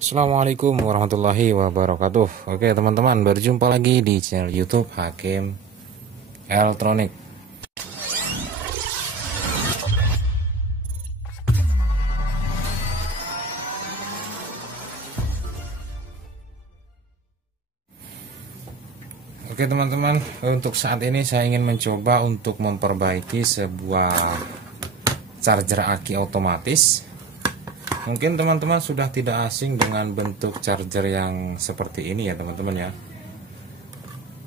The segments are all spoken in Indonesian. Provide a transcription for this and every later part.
Assalamualaikum warahmatullahi wabarakatuh. Oke teman-teman, berjumpa lagi di channel YouTube Hakim Elektronik. Oke teman-teman, untuk saat ini saya ingin mencoba untuk memperbaiki sebuah charger aki otomatis. Mungkin teman-teman sudah tidak asing dengan bentuk charger yang seperti ini ya teman-teman ya.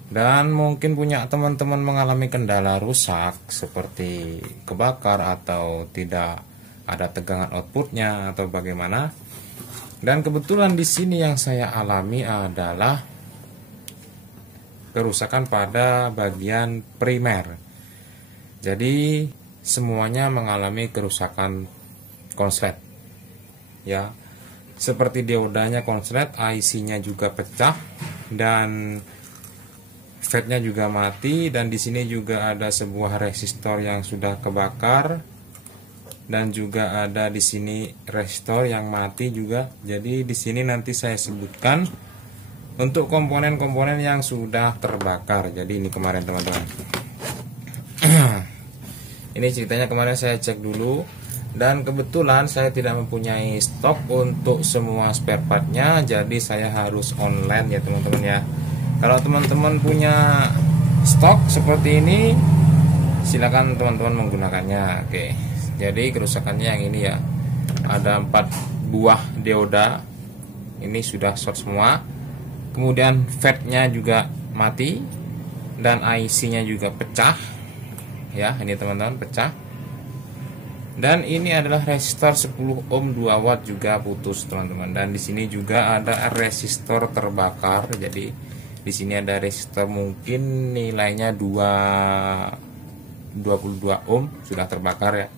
Dan mungkin punya teman-teman mengalami kendala rusak seperti kebakar atau tidak ada tegangan outputnya atau bagaimana. Dan kebetulan di sini yang saya alami adalah kerusakan pada bagian primer. Jadi semuanya mengalami kerusakan konslet. Ya, seperti diodanya konslet, IC-nya juga pecah dan FET-nya juga mati, dan di sini juga ada sebuah resistor yang sudah kebakar dan juga ada di sini resistor yang mati juga. Jadi di sini nanti saya sebutkan untuk komponen-komponen yang sudah terbakar. Jadi ini kemarin teman-teman. Ini ceritanya kemarin saya cek dulu. Dan kebetulan saya tidak mempunyai stok untuk semua spare partnya, jadi saya harus online ya teman-teman ya. Kalau teman-teman punya stok seperti ini, silakan teman-teman menggunakannya. Oke, jadi kerusakannya yang ini ya, ada 4 buah dioda, ini sudah short semua. Kemudian FET-nya juga mati dan IC-nya juga pecah. Ya, ini teman-teman pecah. Dan ini adalah resistor 10 ohm 2 watt juga putus teman-teman. Dan di sini juga ada resistor terbakar. Jadi di sini ada resistor mungkin nilainya 22 ohm sudah terbakar ya.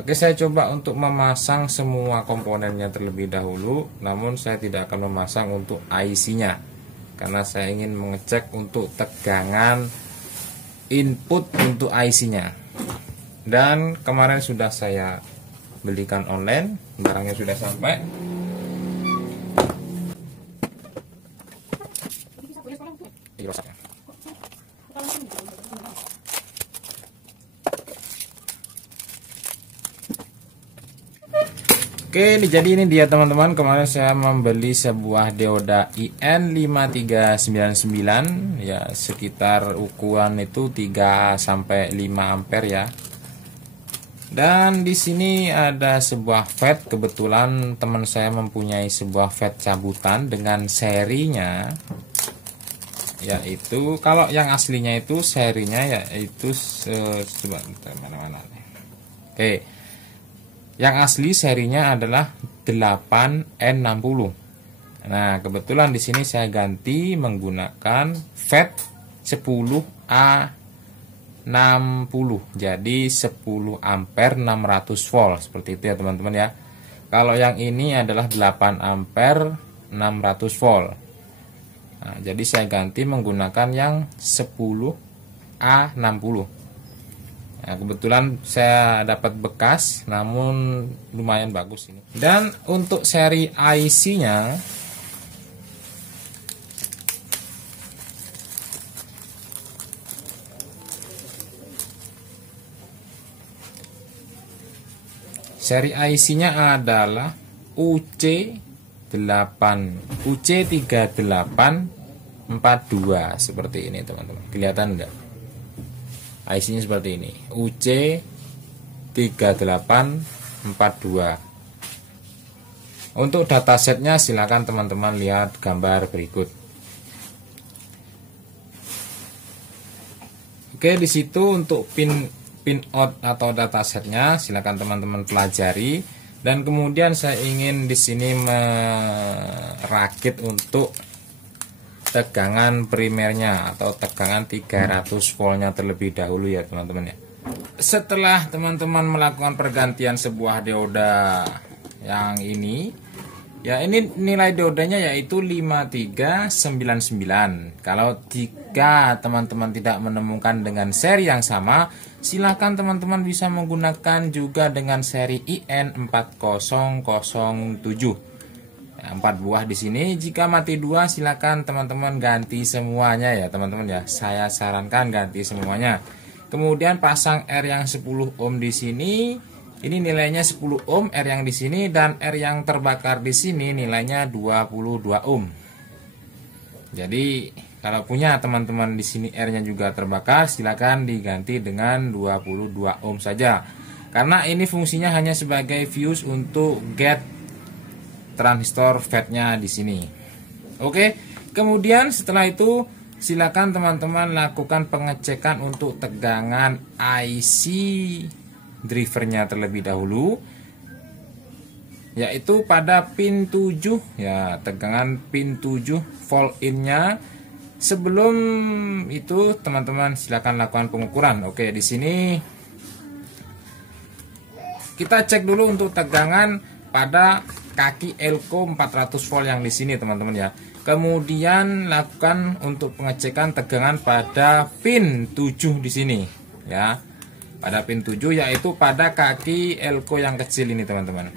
Oke, saya coba untuk memasang semua komponennya terlebih dahulu. Namun saya tidak akan memasang untuk IC-nya karena saya ingin mengecek untuk tegangan input untuk IC-nya. Dan kemarin sudah saya belikan online, barangnya sudah sampai. Oke, jadi ini dia teman-teman. Kemarin saya membeli sebuah dioda IN5399 ya, sekitar ukuran itu 3 sampai 5 ampere ya. Dan di sini ada sebuah FET, kebetulan teman saya mempunyai sebuah FET cabutan dengan serinya, yaitu kalau yang aslinya itu serinya yaitu mana-mana. Oke, yang asli serinya adalah 8N60. Nah, kebetulan di sini saya ganti menggunakan FET 10A 60, jadi 10 ampere 600 volt seperti itu ya teman-teman ya. Kalau yang ini adalah 8 ampere 600 volt. Nah, jadi saya ganti menggunakan yang 10A60. Nah, kebetulan saya dapat bekas namun lumayan bagus ini. Dan untuk seri IC-nya seri IC-nya adalah UC3842 seperti ini teman-teman. Kelihatan enggak? IC-nya seperti ini. UC3842. Untuk datasetnya silakan teman-teman lihat gambar berikut. Oke, di situ untuk pinout atau datasetnya silakan teman-teman pelajari. Dan kemudian saya ingin di sini merakit untuk tegangan primernya atau tegangan 300 voltnya terlebih dahulu ya teman-teman ya. Setelah teman-teman melakukan pergantian sebuah dioda yang ini, ya ini nilai diodanya yaitu 5399. Kalau jika teman-teman tidak menemukan dengan seri yang sama, silakan teman-teman bisa menggunakan juga dengan seri IN4007. 4 buah di sini. Jika mati 2 silakan teman-teman ganti semuanya ya teman-teman ya. Saya sarankan ganti semuanya. Kemudian pasang R yang 10 ohm di sini. Ini nilainya 10 ohm R yang di sini, dan R yang terbakar di sini nilainya 22 ohm. Jadi kalau punya teman-teman di sini R-nya juga terbakar, silakan diganti dengan 22 ohm saja. Karena ini fungsinya hanya sebagai fuse untuk gate transistor FET-nya di sini. Oke, kemudian setelah itu silakan teman-teman lakukan pengecekan untuk tegangan IC drivernya terlebih dahulu, yaitu pada pin 7 ya, tegangan pin 7 volt in-nya. Sebelum itu teman-teman silakan lakukan pengukuran. Oke, di sini kita cek dulu untuk tegangan pada kaki elko 400 volt yang di sini teman-teman ya. Kemudian lakukan untuk pengecekan tegangan pada pin 7 di sini ya. Pada pin 7, yaitu pada kaki elko yang kecil ini teman-teman.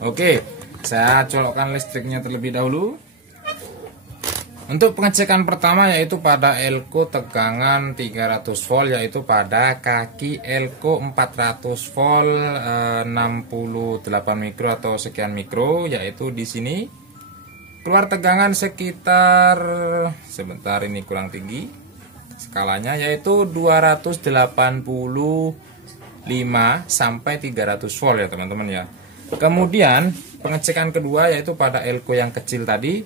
Oke, saya colokkan listriknya terlebih dahulu. Untuk pengecekan pertama yaitu pada elko tegangan 300 volt, yaitu pada kaki elko 400 volt 68 mikro atau sekian mikro, yaitu di sini keluar tegangan sekitar, sebentar ini kurang tinggi skalanya, yaitu 285 sampai 300 volt ya teman-teman ya. Kemudian pengecekan kedua yaitu pada elko yang kecil tadi.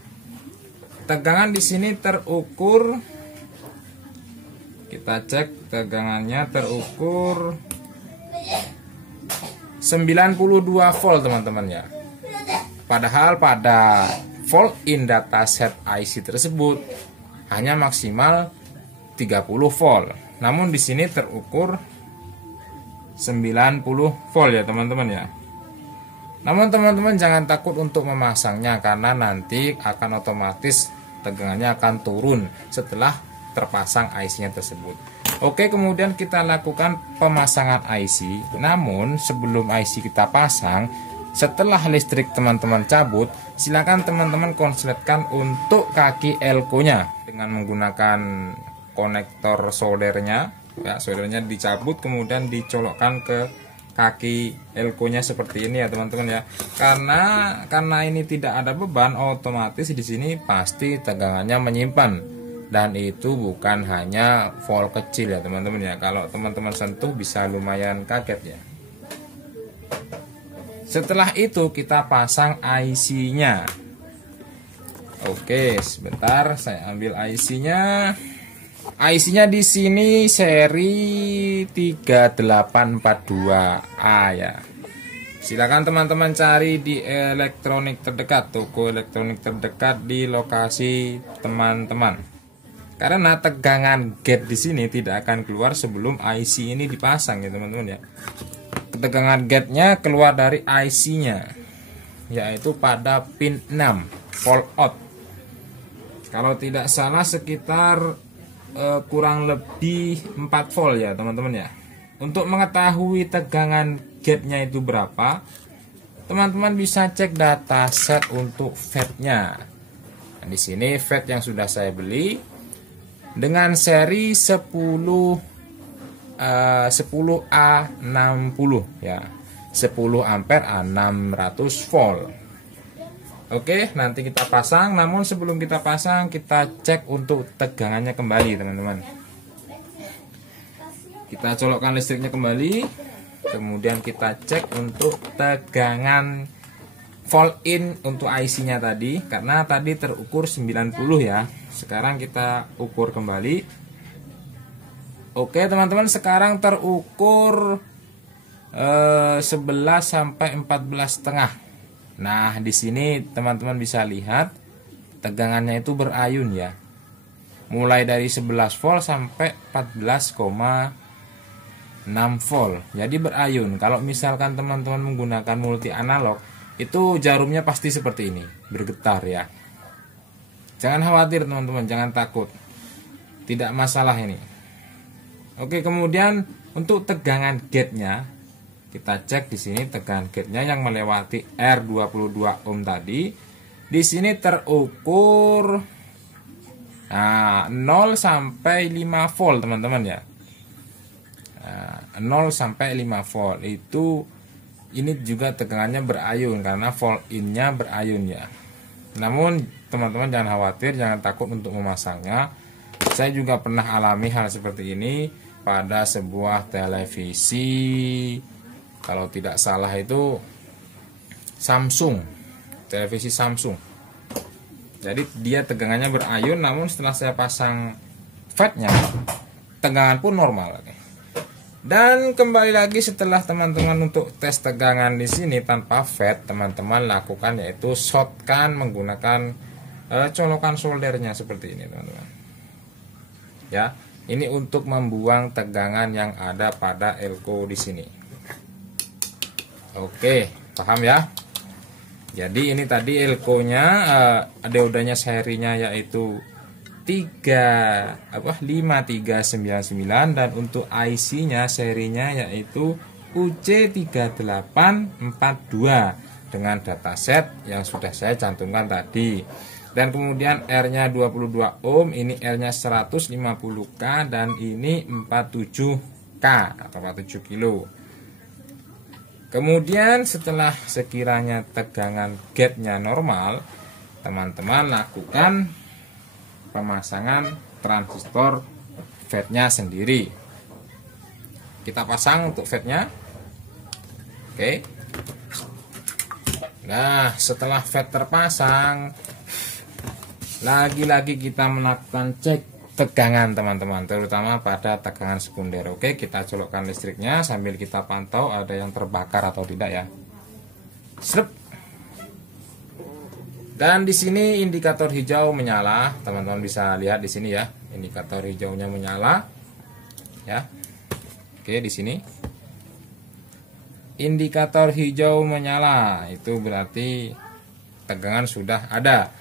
Tegangan di sini terukur, kita cek tegangannya terukur 92 volt teman-teman ya. Padahal pada volt in dataset IC tersebut hanya maksimal 30 volt. Namun di sini terukur 90 volt ya teman-teman ya. Namun teman-teman jangan takut untuk memasangnya, karena nanti akan otomatis tegangannya akan turun setelah terpasang IC-nya tersebut. Oke, kemudian kita lakukan pemasangan IC. Namun sebelum IC kita pasang, setelah listrik teman-teman cabut, silakan teman-teman konsletkan untuk kaki elko-nya dengan menggunakan konektor soldernya. Ya, soldernya dicabut kemudian dicolokkan ke kaki elko-nya seperti ini ya teman-teman ya. Karena ini tidak ada beban, otomatis di sini pasti tegangannya menyimpan, dan itu bukan hanya volt kecil ya teman-teman ya. Kalau teman-teman sentuh bisa lumayan kaget ya. Setelah itu kita pasang IC-nya. Oke, sebentar saya ambil IC-nya. IC-nya di sini seri 3842A ya. Silakan teman-teman cari di elektronik terdekat, toko elektronik terdekat di lokasi teman-teman. Karena tegangan gate di sini tidak akan keluar sebelum IC ini dipasang ya teman-teman ya. Tegangan gate-nya keluar dari IC-nya, yaitu pada pin 6 volt out. Kalau tidak salah sekitar kurang lebih 4 volt ya teman-teman ya. Untuk mengetahui tegangan gate-nya itu berapa, teman-teman bisa cek dataset untuk FET-nya. Nah, di sini FET yang sudah saya beli dengan seri 10A60 ya. 10 ampere A600 volt. Oke, nanti kita pasang. Namun sebelum kita pasang, kita cek untuk tegangannya kembali teman-teman. Kita colokkan listriknya kembali. Kemudian kita cek untuk tegangan volt in untuk IC-nya tadi. Karena tadi terukur 90 ya. Sekarang kita ukur kembali. Oke teman-teman, sekarang terukur 11 sampai 14,5. Nah, di sini teman-teman bisa lihat tegangannya itu berayun ya. Mulai dari 11 volt sampai 14,6 volt. Jadi berayun. Kalau misalkan teman-teman menggunakan multi analog, itu jarumnya pasti seperti ini, bergetar ya. Jangan khawatir teman-teman, jangan takut. Tidak masalah ini. Oke, kemudian untuk tegangan gate-nya kita cek di sini tegangan gate-nya yang melewati R22 ohm tadi Di sini terukur 0 sampai 5 volt teman-teman ya. 0 sampai 5 volt itu ini juga tegangannya berayun karena volt in-nya berayun ya. Namun teman-teman jangan khawatir, jangan takut untuk memasangnya. Saya juga pernah alami hal seperti ini pada sebuah televisi, kalau tidak salah itu Samsung, televisi Samsung. Jadi dia tegangannya berayun, namun setelah saya pasang FET-nya tegangan pun normal. Dan kembali lagi setelah teman-teman untuk tes tegangan di sini tanpa FET, teman-teman lakukan yaitu shotgun menggunakan colokan soldernya seperti ini teman-teman. Ya, ini untuk membuang tegangan yang ada pada elko di sini. Oke, paham ya? Jadi ini tadi elko-nya diodanya serinya yaitu 5399 dan untuk IC-nya serinya yaitu UC3842 dengan dataset yang sudah saya cantumkan tadi. Dan kemudian R-nya 22 ohm, ini R-nya 150K dan ini 47K atau 47 kilo. Kemudian setelah sekiranya tegangan gate-nya normal, teman-teman lakukan pemasangan transistor FET-nya sendiri. Kita pasang untuk FET-nya. Oke. Nah, setelah FET terpasang, lagi-lagi kita melakukan cek tegangan teman-teman, terutama pada tegangan sekunder. Oke, kita colokkan listriknya sambil kita pantau ada yang terbakar atau tidak ya. Srep. Dan di sini indikator hijau menyala, teman-teman bisa lihat di sini ya, indikator hijaunya menyala. Ya. Oke, di sini indikator hijau menyala, itu berarti tegangan sudah ada.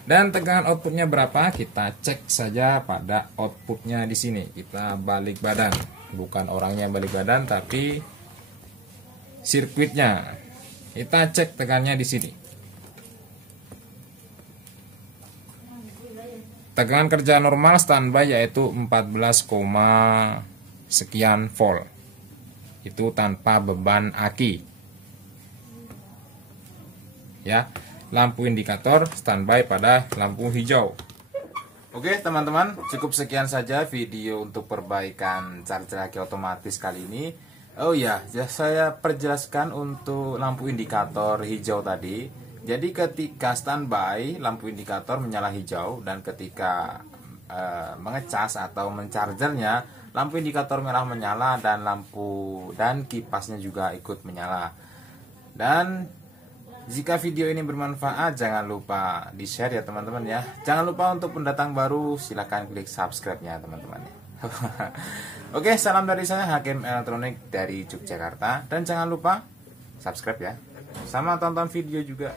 Dan tegangan outputnya berapa? Kita cek saja pada outputnya di sini. Kita balik badan, bukan orangnya yang balik badan, tapi sirkuitnya. Kita cek tegangannya di sini. Tegangan kerja normal standby yaitu 14, sekian volt. Itu tanpa beban aki. Ya. Lampu indikator standby pada lampu hijau. Oke teman-teman, cukup sekian saja video untuk perbaikan charger aki otomatis kali ini. Oh ya, saya perjelaskan untuk lampu indikator hijau tadi. Jadi ketika standby lampu indikator menyala hijau, dan ketika mengecas atau menchargernya lampu indikator merah menyala dan kipasnya juga ikut menyala. Dan jika video ini bermanfaat, jangan lupa di-share ya teman-teman ya. Jangan lupa untuk pendatang baru, silahkan klik subscribe-nya teman-teman ya. Oke, salam dari saya Hakim Elektronik dari Yogyakarta. Dan jangan lupa subscribe ya. Sama tonton video juga.